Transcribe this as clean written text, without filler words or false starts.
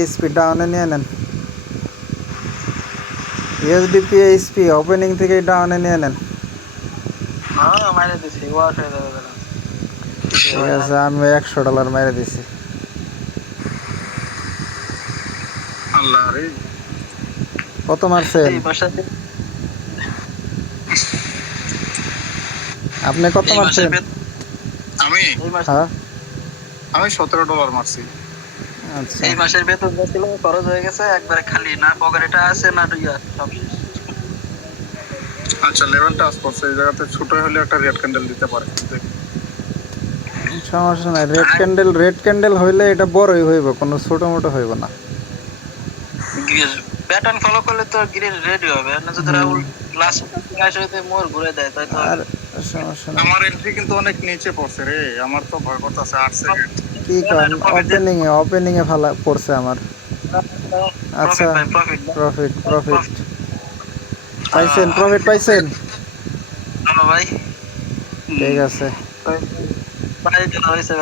HP ডাউনে নিয়ে নেন। ইউএসডিপি এইচপি ওপেনিং থেকে ডাউনে নিয়ে নেন। ঠিক আছে, আমি $100 মেরে দিছি। কত মারছেন আপনি? কত মারছেন? হ্যাঁ, আমি $17 মারছি। আচ্ছা। এই মাসের বেতন ছিল খরচ হয়ে গেছে একবারে, খালি না পকেটে আছে না সব শেষ। আচ্ছা, লেভেলটা আস করছে, এই জায়গাতে ছোট হলে একটা রেড ক্যান্ডেল দিতে পারে। সমস্যা নাই, রেড ক্যান্ডেল হইলে এটা বড়ই হইব, কোনো ছোট মোটো হইব না। প্যাটার্ন ফলো করলে তো গ্রিন রেডি হবে, না যদি রাহুল লাস্ট আসলে মোর ঘুরে দেয় তাই তো। আর সমস্যা নাই। আমার এন্ট্রি কিন্তু অনেক নিচে পড়ছে রে, আমার তো ভয় করতেছে 8 সেকেন্ড। কি কারণ? ওপেনিং এ ফালা পড়ছে আমার। আচ্ছা, প্রফিট পাইছেন? প্রফিট পাইছেন? ভাই ঠিক আছে। ভাই হয়েছে